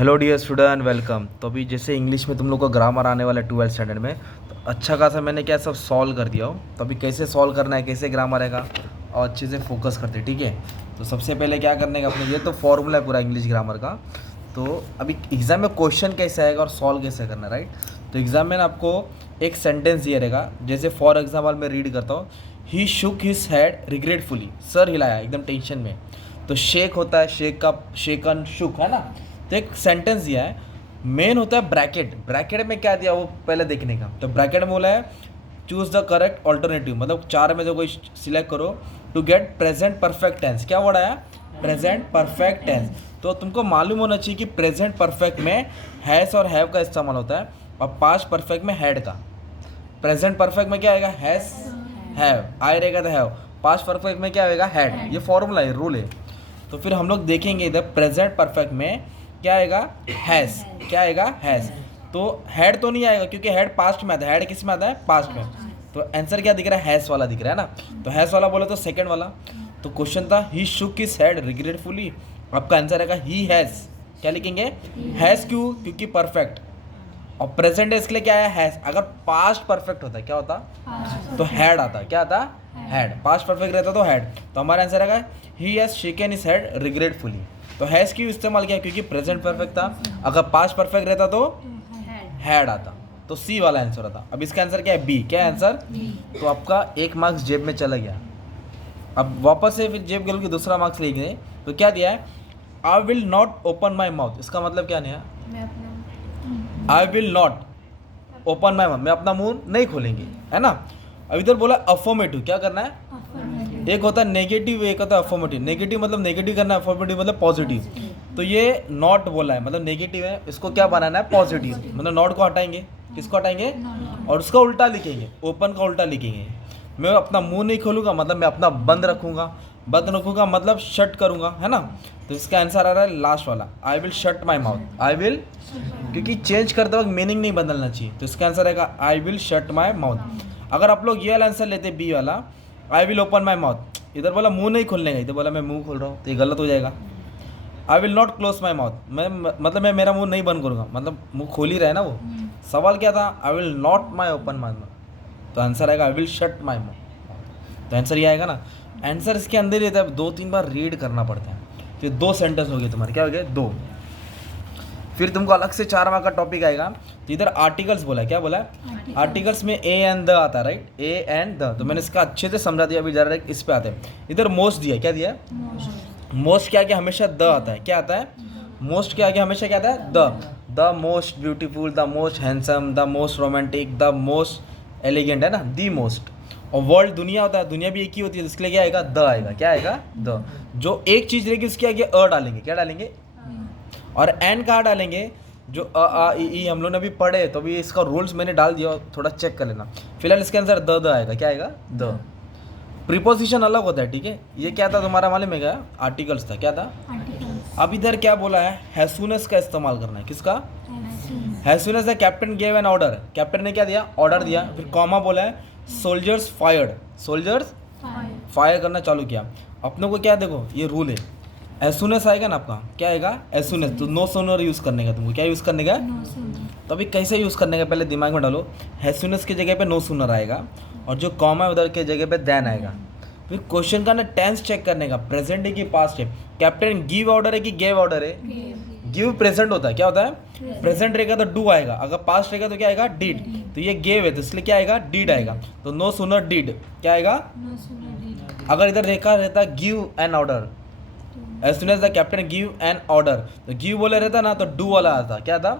Hello dear student, welcome. तो अभी जैसे इंग्लिश में तुम लोग को ग्रामर आने वाला है 12th स्टैंडर्ड में, तो अच्छा खासा मैंने क्या सब सॉल्व कर दिया हो। तो अभी कैसे सॉल्व करना है, कैसे ग्रामर आएगा और अच्छे से फोकस करते हैं, ठीक है। तो सबसे पहले क्या करने का अपने, ये तो फॉर्मूला है पूरा इंग्लिश ग्रामर का। तो अभी एग्ज़ाम में क्वेश्चन कैसे आएगा और सॉल्व कैसे करना है, राइट। तो एग्ज़ाम में ना आपको एक सेंटेंस दिया रहेगा, जैसे फॉर एग्जाम्पल मैं रीड करता हूँ, he shook his head regretfully, सर हिलाया एकदम टेंशन में। तो शेक होता है, शेक का शेकन शुक है ना। तो एक सेंटेंस दिया है, मेन होता है ब्रैकेट। ब्रैकेट में क्या दिया वो पहले देखने का। तो ब्रैकेट में बोला है चूज द करेक्ट ऑल्टरनेटिव, मतलब चार में से कोई सिलेक्ट करो to get present perfect tense. क्या वर्ड आया? Present perfect tense. तो तुमको मालूम होना चाहिए कि प्रेजेंट परफेक्ट में हैज और हैव का इस्तेमाल होता है और पास्ट परफेक्ट में हैड का। प्रेजेंट परफेक्ट में क्या आएगा? हैज हैव, आए रहेगा तो हैव। पास्ट परफेक्ट में क्या आएगा? हैड। ये फॉर्मूला है, रूल है। तो फिर हम लोग देखेंगे इधर प्रेजेंट परफेक्ट में क्या आएगा? हैज़। क्या आएगा? हैज़। तो हेड तो नहीं आएगा क्योंकि हेड पास्ट में आता है। हेड किस में आता है? पास्ट में। तो आंसर क्या दिख रहा है? हैज़ वाला दिख रहा है ना। तो हैज़ वाला बोले तो सेकंड वाला। तो क्वेश्चन था ही शुक हिज हेड रिग्रेटफुली, आपका आंसर आएगा ही हैज़। क्या लिखेंगे? हैज़। क्यों? क्योंकि परफेक्ट। और प्रेजेंट इसके लिए क्या है? हैज़। अगर पास्ट परफेक्ट होता क्या होता? तो हैड आता। क्या आता? हैड। पास्ट परफेक्ट रहता तो हैड। तो हमारा आंसर आएगा he has shaken his head regretfully. तो हैज़ क्यों इस्तेमाल किया? क्योंकि प्रेजेंट परफेक्ट था। अगर पास्ट परफेक्ट रहता तो हैड आता। तो सी वाला आंसर आता। अब इसका आंसर क्या है? बी। क्या है आंसर? तो आपका एक मार्क्स जेब में चला गया। अब वापस से फिर जेब गल की दूसरा मार्क्स ले गए। तो क्या दिया है? I will not open my mouth. इसका मतलब क्या नहीं है? I will not open my mouth, मैं अपना मुंह नहीं खोलेंगे, है ना। अब इधर बोला अफर्मेटिव। क्या करना है? एक होता है नेगेटिव, एक होता है अफर्मेटिव। नेगेटिव मतलब नेगेटिव करना है, अफर्मेटिव मतलब पॉजिटिव। तो ये नॉट बोला है मतलब नेगेटिव है, इसको क्या बनाना है? पॉजिटिव। मतलब नॉट को हटाएंगे, किसको हटाएंगे? और उसका उल्टा लिखेंगे, ओपन का उल्टा लिखेंगे। मैं अपना मुंह नहीं खोलूँगा मतलब मैं अपना बंद रखूँगा, बंद रखूँगा मतलब शट करूँगा, है ना। तो इसका आंसर आ रहा है लास्ट वाला, I will shut my mouth. I will, क्योंकि चेंज करते वक्त मीनिंग नहीं बदलना चाहिए। तो इसका आंसर आएगा I will shut my mouth. अगर आप लोग ये वाला आंसर लेते बी वाला, I will open my mouth, इधर बोला मुंह नहीं खोलने का, इधर बोला मैं मुंह खोल रहा हूँ, तो ये गलत हो जाएगा। I will not close my mouth, मैं मतलब मैं मेरा मुंह नहीं बंद करूँगा, मतलब मुंह खोल ही रहा है ना वो। सवाल क्या था? I will not my open my mouth. तो आंसर आएगा I will shut my mouth. तो आंसर ये आएगा ना। आंसर इसके अंदर ही रहता है, 2-3 बार रीड करना पड़ता है। फिर 2 सेंटेंस हो गए तुम्हारे। क्या हो गए? 2। फिर तुमको अलग से 4 मार्क का टॉपिक आएगा। तो इधर आर्टिकल्स बोला है। क्या बोला है? आर्टिकल्स में ए एंड द आता है, राइट। A and the. तो मैंने इसका अच्छे से समझा दिया। अभी जरा इस पे आते हैं। इधर मोस्ट दिया है। क्या दिया है? मोस्ट के आगे हमेशा द आता है। क्या आता है? मोस्ट के आगे हमेशा क्या आता है? The most beautiful, the most handsome, the most romantic, the most elegant, है ना। The most. और वर्ल्ड दुनिया होता है, दुनिया भी एक ही होती है, तो इसके लिए क्या आएगा? द आएगा। क्या आएगा? द। जो एक चीज़ रहेगी उसके आगे अ डालेंगे। क्या डालेंगे? और एन कहाँ डालेंगे? जो अ आ ई हम लोग ने अभी पढ़े, तो अभी इसका रूल्स मैंने डाल दिया, थोड़ा चेक कर लेना। फिलहाल इसके आंसर द आएगा। क्या आएगा? द। प्रीपोजिशन अलग होता है, ठीक है। ये क्या था तुम्हारा मालूम है क्या? आर्टिकल्स था। क्या था? अब इधर क्या बोला है? हैसूनेस का इस्तेमाल करना है। किसका? हैसूनेस है। Captain gave an order, captain ने क्या दिया? ऑर्डर दिया। फिर कॉमा बोला है सोल्जर्स फायर्ड, सोल्जर्स फायर करना चालू किया। अपनों को क्या, देखो ये रूल है, एसुनेस आएगा ना आपका। क्या आएगा? एसुनेस। तो नो सोनर यूज़ करने का, तुमको क्या यूज़ करने का? तो अभी कैसे यूज़ करने का पहले दिमाग में डालो। हैसुनेस की जगह पे नो सूनर आएगा और जो कॉमा है उधर के जगह पे देन आएगा। फिर क्वेश्चन का ना टेंस चेक करने का, प्रेजेंट है कि पास्ट है। कैप्टन गिव ऑर्डर है कि गेव ऑर्डर है? गिव प्रेजेंट होता है। क्या होता है? प्रेजेंट रहेगा तो डू आएगा, अगर पास्ट रहेगा तो क्या आएगा? डिड। तो ये गेव है तो इसलिए क्या आएगा? डिड आएगा। तो नो सूनर डिड। क्या आएगा? अगर इधर रेखा रहता give an order, as soon as the captain give an order, तो गिव बोले रहता ना तो डू वाला आता। क्या था?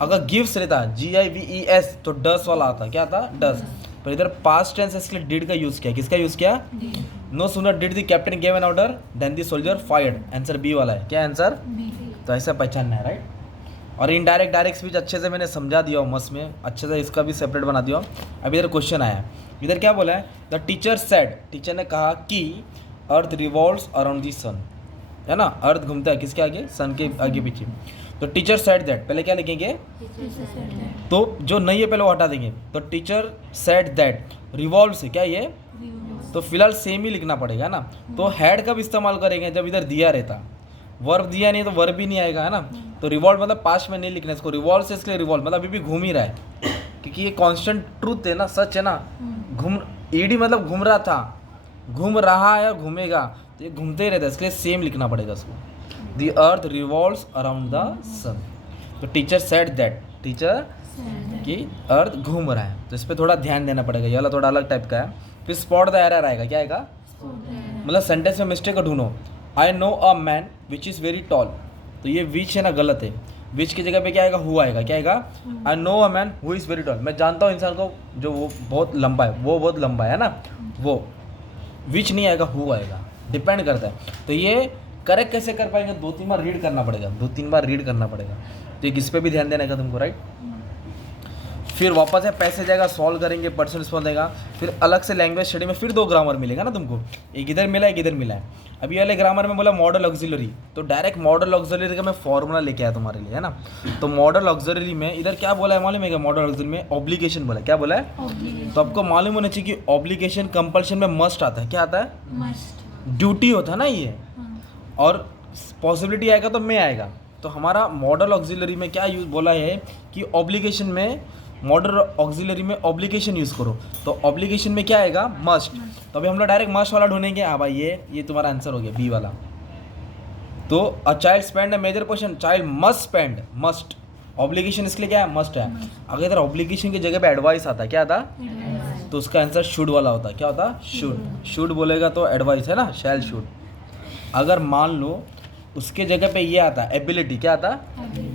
अगर गिव्स रहता GIVES तो डस वाला आता। क्या था? डस। पर इधर पास्ट टेंस इसलिए डिड का यूज़ किया। किसका यूज़ किया? No sooner did the captain give an order then the soldier fired. Answer B वाला है। क्या आंसर? तो ऐसा पहचानना है, राइट। और इनडायरेक्ट डायरेक्ट स्पीच अच्छे से मैंने समझा दिया मस्त में, अच्छे से इसका भी सेपरेट बना दिया। अब इधर क्वेश्चन आया। इधर क्या बोला है? द टीचर सेड, टीचर ने कहा कि अर्थ रिवॉल्व्स अराउंड द सन, है ना। अर्थ घूमता है किसके आगे? सन के आगे पीछे। तो टीचर सेड दैट, पहले क्या लिखेंगे? तो जो नहीं है पहले वो हटा देंगे। तो टीचर सेड दैट रिवॉल्व से क्या ये? तो फिलहाल सेम ही लिखना पड़ेगा ना। तो हैड कब इस्तेमाल करेंगे? जब इधर दिया रहता, वर्ब दिया नहीं तो वर्ब भी नहीं आएगा, है ना। तो रिवॉल्व मतलब पास्ट में नहीं लिखना इसको, रिवॉल्व से इसलिए रिवॉल्व मतलब अभी भी घूम ही रहा है, क्योंकि ये कांस्टेंट ट्रूथ है ना, सच है ना। घूम, ईडी मतलब घूम रहा था, घूम रहा है, घूमेगा, तो ये घूमते ही रहता है, इसलिए सेम लिखना पड़ेगा इसको। The earth revolves around the sun. तो टीचर सेड दैट, टीचर कि अर्थ घूम रहा है, तो इस पर थोड़ा ध्यान देना पड़ेगा, ये वाला थोड़ा अलग टाइप का है। फिर स्पॉट द एरर आएगा, क्या आएगा, मतलब सेंटेंस में मिस्टेक को ढूंढो। I know a man which is very tall, तो ये विच है ना, गलत है, विच की जगह पे क्या आएगा, हु आएगा, क्या आएगा, I know a man who is very tall, मैं जानता हूँ इंसान को जो वो बहुत लंबा है, वो बहुत लंबा है ना, वो विच नहीं आएगा, हु आएगा, डिपेंड करता है। तो ये करेक्ट कैसे कर पाएंगे, 2-3 बार रीड करना पड़ेगा, 2-3 बार रीड करना पड़ेगा, तो ये किस पे भी ध्यान देने का तुमको, राइट। फिर वापस है पैसे जाएगा, सॉल्व करेंगे, पर्सन रिस्पॉन्स देगा, फिर अलग से लैंग्वेज स्टडी में फिर 2 ग्रामर मिलेगा ना तुमको, एक इधर मिला, एक इधर मिला है। अभी वाले ग्रामर में बोला मॉडल ऑक्सिलरी, तो डायरेक्ट मॉडल ऑक्सिलरी का मैं फॉर्मूला लेके आया तुम्हारे लिए, है ना। तो मॉडल ऑक्सिलरी में इधर क्या बोला है मालूम है क्या, मॉडल ऑक्सिलरी में ऑब्लिगेशन बोला है, क्या बोला है, तो आपको मालूम होना चाहिए कि ऑब्लिगेशन कंपल्शन में मस्ट आता है, क्या आता है, मस्ट, ड्यूटी होता है ना ये, और पॉसिबिलिटी आएगा तो में आएगा। तो हमारा मॉडल ऑक्सिलरी में क्या यूज बोला है कि ऑब्लिगेशन में, मॉडल ऑक्सिलरी में ऑब्लिगेशन यूज़ करो, तो ऑब्लिगेशन में क्या आएगा, मस्ट। तो अभी हम लोग डायरेक्ट मस्ट वाला ढूंढेंगे। हाँ भाई, ये तुम्हारा आंसर हो गया, बी वाला। तो a child spend a major portion, child must spend, must, obligation इसके लिए क्या है, मस्ट है। अगर इधर ऑब्लिगेशन की जगह पे एडवाइस आता, क्या आता, तो उसका आंसर शुड वाला होता, क्या होता, शुड। शुड बोलेगा तो एडवाइस है ना, शैल शुड। अगर मान लो उसके जगह पे ये आता एबिलिटी, क्या आता,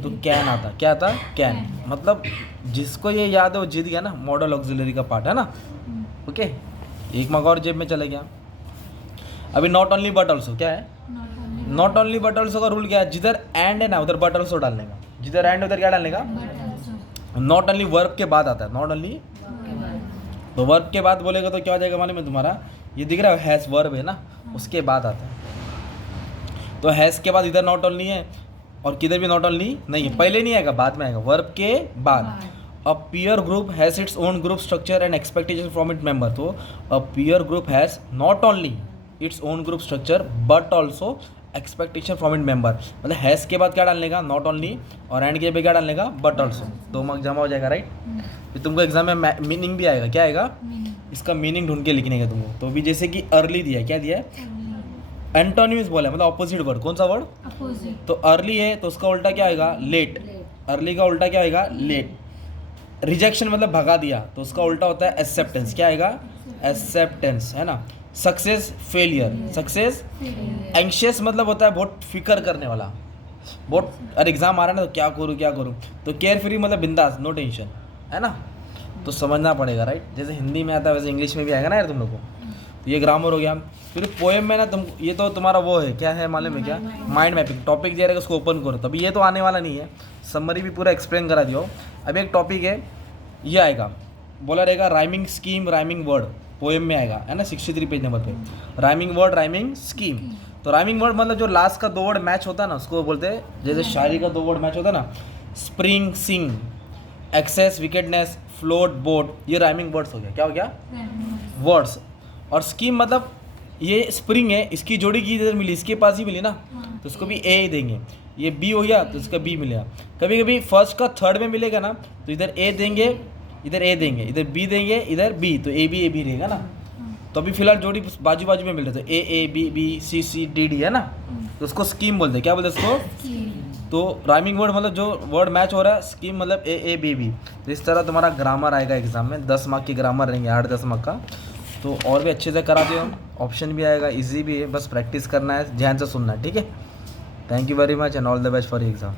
तो कैन आता, क्या आता, कैन। मतलब जिसको ये याद है वो जीत गया ना, मॉडल ऑक्सिलरी का पार्ट है ना। ओके, एक मार्क और जेब में चले गया। अभी नॉट ओनली बट ऑल्सो, क्या है, नॉट ओनली बट ऑल्सो का रूल क्या है, जिधर एंड है ना उधर बट ऑल्सो डालने का, जिधर एंड उधर क्या डालने का, नॉट ओनली वर्ब के बाद आता है, नॉट ओनली, तो वर्ब के बाद बोलेगा तो क्या हो जाएगा मालूम है तुम्हारा, ये दिख रहा है हैज वर्ब है ना, उसके बाद आता है। तो हैज़ के बाद इधर नॉट ओनली है और किधर भी नॉट ओनली नहीं है, पहले नहीं आएगा, बाद में आएगा, वर्ब के बाद। A peer group has its own group structure and expectation from it member, तो a peer group has not only its own group structure but also expectation from it member, मतलब हैज़ के बाद क्या डालने का, not only, और and के पे क्या डालने का, बट ऑल्सो। 2 मार्क जमा हो जाएगा, राइट। फिर तुमको एग्जाम में मीनिंग भी आएगा, क्या आएगा, इसका मीनिंग ढूंढ के लिखने का तुमको। तो अभी जैसे कि अर्ली दिया, क्या दिया है, एंटोनिम्स बोला मतलब ऑपोजिट वर्ड, कौन सा वर्ड, अपोजिट। तो अर्ली है तो उसका उल्टा क्या आएगा, लेट। अर्ली का उल्टा क्या आएगा, लेट। रिजेक्शन मतलब भगा दिया, तो उसका उल्टा होता है एक्सेप्टेंस, क्या आएगा, एक्सेप्टेंस, है ना। Success, failure, success. एंशियस मतलब होता है बहुत फिक्र करने वाला, बहुत, अरे एग्जाम आ रहा है ना तो क्या करूँ क्या करूँ, तो केयर फ्री मतलब बिंदास, नो टेंशन, है ना। तो समझना पड़ेगा, राइट। जैसे हिंदी में आता है वैसे इंग्लिश में भी आएगा ना यार तुम लोग को। तो ये ग्रामर हो गया। फिर पोएम में ना तुम, ये तो तुम्हारा वो है, क्या है मालूम है क्या, माइंड मैपिंग। टॉपिक दे रहेगा उसको ओपन करो, तभी ये तो आने वाला नहीं है, समरी भी पूरा एक्सप्लेन करा दियो। अभी एक टॉपिक है, ये आएगा, बोला रहेगा rhyming scheme, rhyming word, poem में आएगा, है ना, 63 पेज नंबर पे, राइमिंग वर्ड, राइमिंग स्कीम। तो राइमिंग वर्ड मतलब जो लास्ट का 2 वर्ड मैच होता है ना, उसको बोलते हैं, जैसे शायरी का 2 वर्ड मैच होता है ना, स्प्रिंग, सिंग, एक्सेस, विकेटनेस, फ्लोट, बोट, ये राइमिंग वर्ड्स हो गया, क्या हो गया, वर्ड्स। और स्कीम मतलब ये स्प्रिंग है, इसकी जोड़ी की इधर मिली, इसके पास ही मिली ना, तो इसको भी ए ही देंगे। ये बी हो गया तो इसका बी मिलेगा। कभी कभी फर्स्ट का थर्ड में मिलेगा ना, तो इधर ए देंगे, इधर ए देंगे, इधर बी देंगे, इधर बी, तो ए बी रहेगा ना। तो अभी फिलहाल जोड़ी बाजू बाजू में मिल रहे, तो A B B C C D D, है ना, तो उसको स्कीम बोलते हैं, क्या बोलते हैं उसको। तो राइमिंग वर्ड मतलब जो वर्ड मैच हो रहा है, स्कीम मतलब ए बी बी। तो इस तरह तुम्हारा ग्रामर आएगा एग्जाम में, 10 मार्क की ग्रामर रहेंगे, 8-10 मार्क का। तो और भी अच्छे से करा दियो, ऑप्शन भी आएगा, इजी भी है, बस प्रैक्टिस करना है, ध्यान से सुनना है, ठीक है। Thank you very much and all the best for exam.